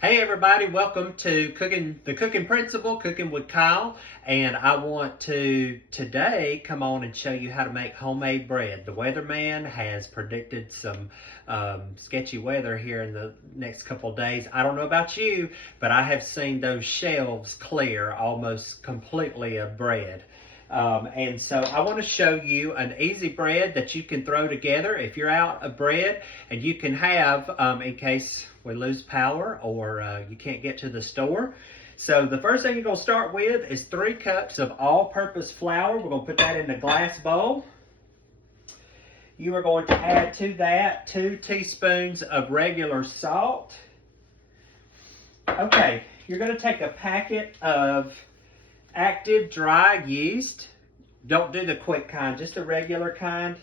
Hey everybody, welcome to The Cooking Principle, Cooking with Kyle. And I want to today come on and show you how to make homemade bread. The weatherman has predicted some sketchy weather here in the next couple of days. I don't know about you, but I have seen those shelves clear almost completely of bread. And so I want to show you an easy bread that you can throw together if you're out of bread, and you can have in case we lose power or you can't get to the store. So the first thing you're going to start with is 3 cups of all-purpose flour. We're going to put that in a glass bowl. You are going to add to that 2 teaspoons of regular salt. Okay, you're going to take a packet of active dry yeast. Don't do the quick kind, just the regular kind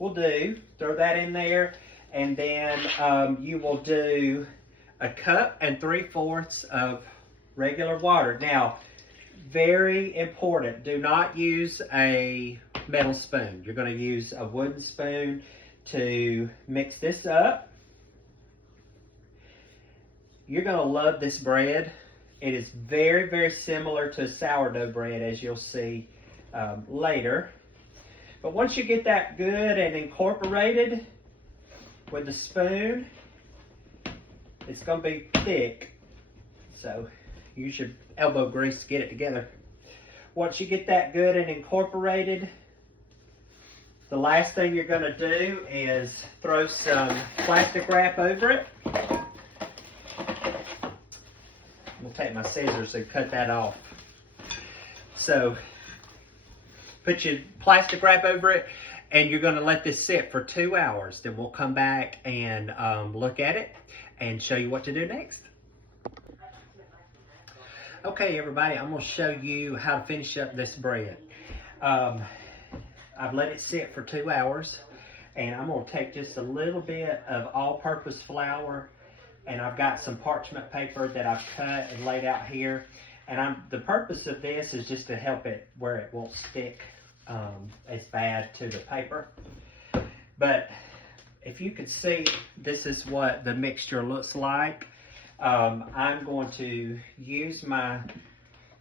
will do. Throw that in there, and then you will do 1 3/4 cups of regular water. Now, very important, do not use a metal spoon. You're going to use a wooden spoon to mix this up. You're going to love this bread. It is very, very similar to sourdough bread, as you'll see later. But once you get that good and incorporated with the spoon, it's going to be thick. So use your elbow grease to get it together. Once you get that good and incorporated, the last thing you're going to do is throw some plastic wrap over it. I'll take my scissors and cut that off. So put your plastic wrap over it, and you're going to let this sit for 2 hours. Then we'll come back and look at it and show you what to do next. Okay, everybody, I'm going to show you how to finish up this bread. I've let it sit for 2 hours, and I'm going to take just a little bit of all-purpose flour, and I've got some parchment paper that I've cut and laid out here. And the purpose of this is just to help it where it won't stick as bad to the paper. But if you could see, this is what the mixture looks like. I'm going to use my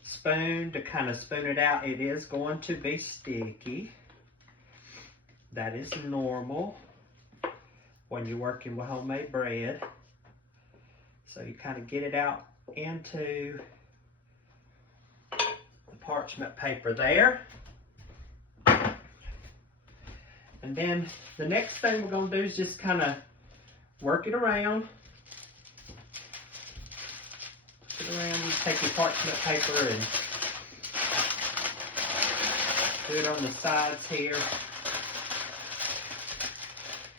spoon to kind of spoon it out. It is going to be sticky. That is normal when you're working with homemade bread. So you kind of get it out into the parchment paper there. And then the next thing we're going to do is just kind of work it around. You take your parchment paper and do it on the sides here.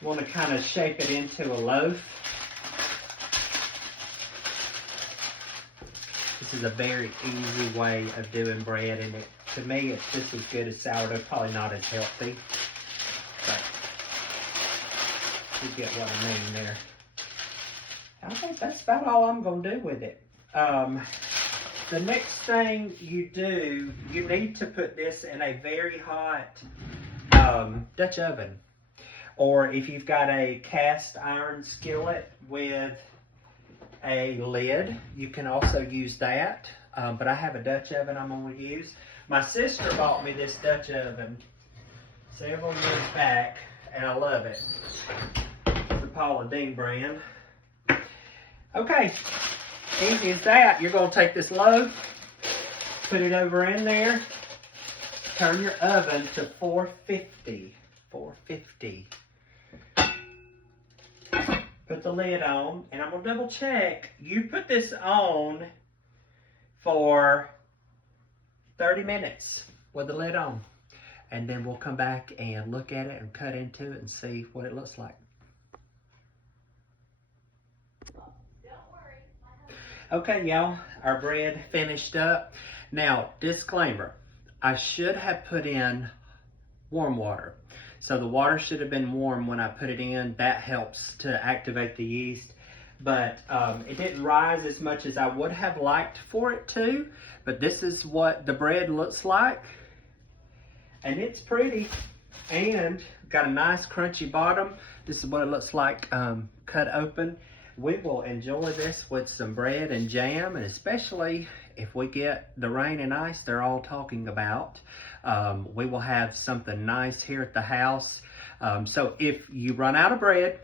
You want to kind of shape it into a loaf. This is a very easy way of doing bread, and to me it's just as good as sourdough. Probably not as healthy, but you get what I mean there. I think that's about all I'm going to do with it. The next thing you do, you need to put this in a very hot Dutch oven. Or if you've got a cast iron skillet with a lid, you can also use that. But I have a Dutch oven I'm going to use. My sister bought me this Dutch oven several years back, and I love it. It's the Paula Deen brand. Okay, easy as that. You're going to take this loaf, put it over in there, turn your oven to 450. 450. Put the lid on, and I'm going to double check. You put this on for 30 minutes with the lid on. And then we'll come back and look at it and cut into it and see what it looks like. Okay, y'all, our bread finished up. Now, disclaimer, I should have put in warm water. So the water should have been warm when I put it in. That helps to activate the yeast. But it didn't rise as much as I would have liked for it to. But this is what the bread looks like. And it's pretty. And got a nice crunchy bottom. This is what it looks like cut open. we will enjoy this with some bread and jam, and especially if we get the rain and ice they're all talking about. We will have something nice here at the house. So if you run out of bread,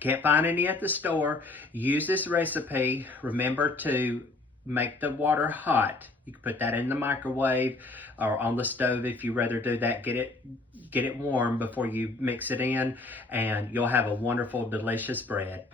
can't find any at the store, use this recipe. Remember to make the water hot. You can put that in the microwave or on the stove if you rather do that. Get it warm before you mix it in, and you'll have a wonderful, delicious bread.